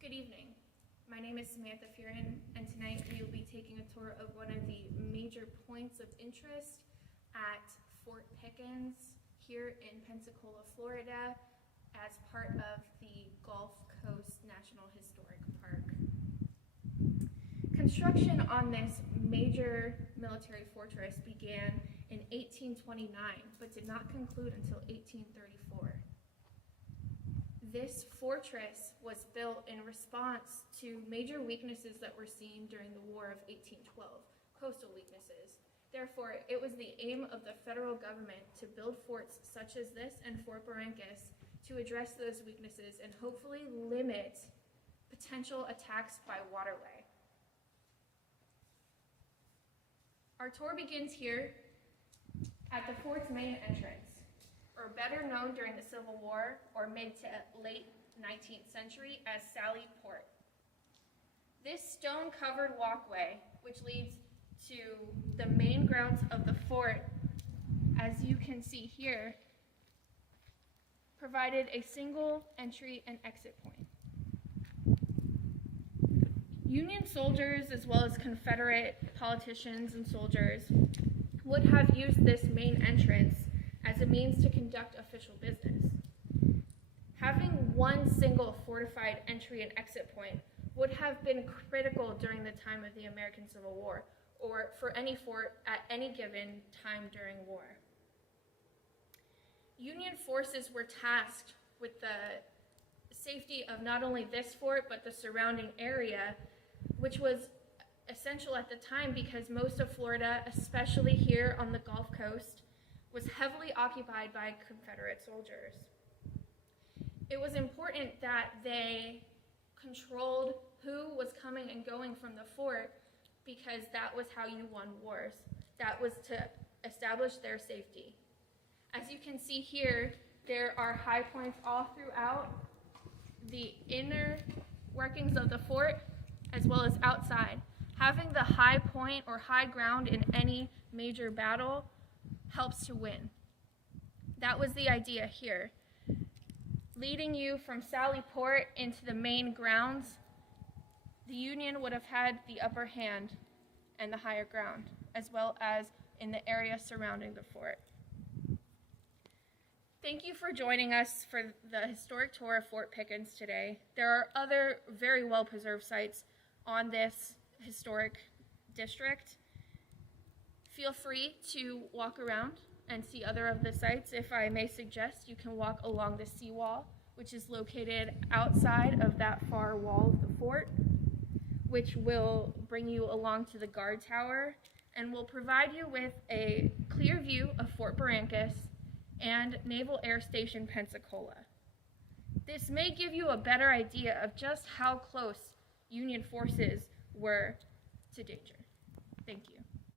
Good evening. My name is Samantha Fearon, and tonight we will be taking a tour of one of the major points of interest at Fort Pickens here in Pensacola, Florida, as part of the Gulf Coast National Historic Park. Construction on this major military fortress began in 1829, but did not conclude until 1834. This fortress was built in response to major weaknesses that were seen during the War of 1812, coastal weaknesses. Therefore, it was the aim of the federal government to build forts such as this and Fort Pickens to address those weaknesses and hopefully limit potential attacks by waterway. Our tour begins here at the fort's main entrance, or better known during the Civil War or mid to late 19th century as Sally Port. This stone-covered walkway, which leads to the main grounds of the fort, as you can see here, provided a single entry and exit point. Union soldiers, as well as Confederate politicians and soldiers, would have used this main entrance as a means to conduct official business. Having one single fortified entry and exit point would have been critical during the time of the American Civil War, or for any fort at any given time during war. Union forces were tasked with the safety of not only this fort, but the surrounding area, which was essential at the time because most of Florida, especially here on the Gulf Coast, was heavily occupied by Confederate soldiers. It was important that they controlled who was coming and going from the fort because that was how you won wars. That was to establish their safety. As you can see here, there are high points all throughout the inner workings of the fort as well as outside. Having the high point or high ground in any major battle helps to win. That was the idea here. Leading you from Sally Port into the main grounds, the Union would have had the upper hand and the higher ground, as well as in the area surrounding the fort. Thank you for joining us for the historic tour of Fort Pickens today. There are other very well-preserved sites on this historic district. Feel free to walk around and see other of the sites. If I may suggest, you can walk along the seawall, which is located outside of that far wall of the fort, which will bring you along to the guard tower and will provide you with a clear view of Fort Pickens and Naval Air Station Pensacola. This may give you a better idea of just how close Union forces were to danger. Thank you.